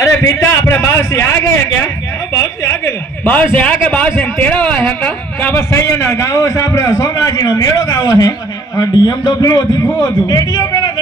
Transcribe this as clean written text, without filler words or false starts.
अरे पिता अपने बाप से आ गए क्या? बाप से आगे बाप से आके बाप से तेरा है का क्या बस सही है ना गाँव से अपने सोमनाथ जी नो मेड़ो गाँव है डीएमडब्ल्यू दिखो तू रेडियो पे ना